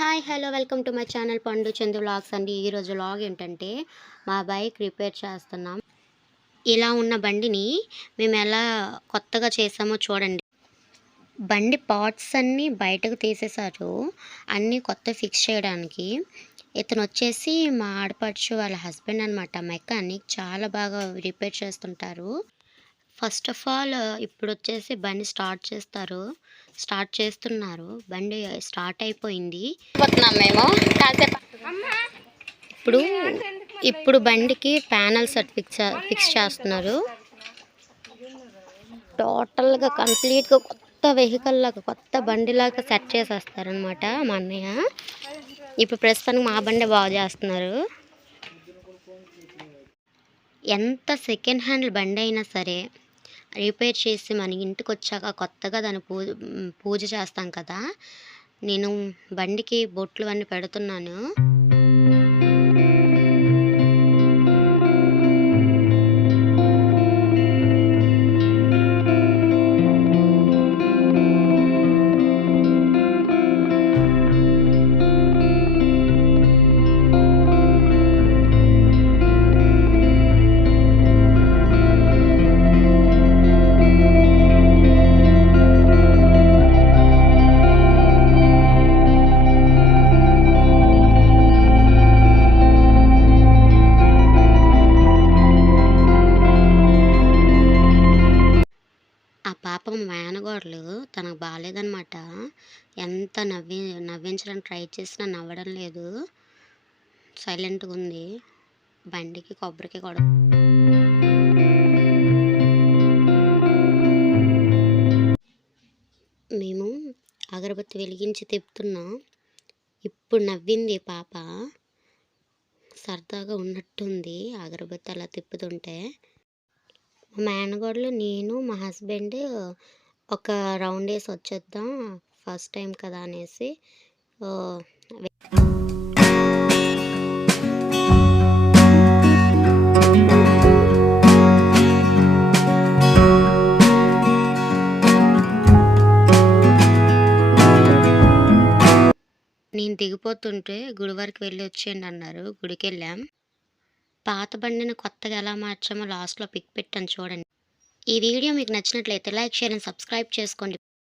Hi hello welcome to my channel పండు Chandu vlogs అండి. ఈరోజు వ్లాగ్ ఏంటంటే మా బైక్ రిపేర్ చేస్తున్నాం. ఇలా ఉన్న బండిని మేము ఎలా కొత్తగా చేసామో చూడండి. బండి పార్ట్స్ అన్నీ బయటకు తీసేశారు, అన్నీ కొత్త ఫిక్స్ చేయడానికి. ఇతను వచ్చేసి మా ఆడపడుచు వాళ్ళ హస్బెండ్ అనమాట, మెకానిక్. చాలా బాగా రిపేర్ చేస్తుంటారు. ఫస్ట్ ఆఫ్ ఆల్ ఇప్పుడు వచ్చేసి బండి స్టార్ట్ చేస్తున్నారు. బండి స్టార్ట్ అయిపోయింది. మేము ఇప్పుడు ఇప్పుడు బండికి ప్యానల్స్ ఫిక్స్ చేస్తున్నారు. టోటల్గా కంప్లీట్గా కొత్త వెహికల్ లాగా, కొత్త బండిలాగా సెట్ చేసేస్తారనమాట మా అన్నయ్య. ఇప్పుడు ప్రస్తుతానికి మా బండి బాగు చేస్తున్నారు. ఎంత సెకండ్ హ్యాండ్ బండి అయినా సరే రిపేర్ చేసి మన ఇంటికి వచ్చాక కొత్తగా దాన్ని పూజ చేస్తాం కదా. నేను బండికి బొట్లు అన్నీ పెడుతున్నాను. ఆ పాప మేనగోడలు తనకు బాగాలేదనమాట. ఎంత నవ్వించడానికి ట్రై చేసినా నవ్వడం లేదు, సైలెంట్గా ఉంది. బండికి కొబ్బరికి కూడా మేము అగరబత్తి వెలిగించి తిప్పుతున్నాం. ఇప్పుడు నవ్వింది పాప, సరదాగా ఉన్నట్టుంది అగరబత్తి అలా తిప్పుతుంటే. మా మేనగోడలు, నేను, మా హస్బెండ్ ఒక రౌండ్ వేసి వచ్చేద్దాం ఫస్ట్ టైం కదా అనేసి నేను దిగిపోతుంటే గుడి వరకు వెళ్ళి వచ్చేయండి అన్నారు. గుడికి వెళ్ళాం. పాత బండిని కొత్తగా ఎలా మార్చామో లాస్ట్లో పిక్ పెట్టాను చూడండి. ఈ వీడియో మీకు నచ్చినట్లయితే లైక్, షేర్ అండ్ సబ్స్క్రైబ్ చేసుకోండి.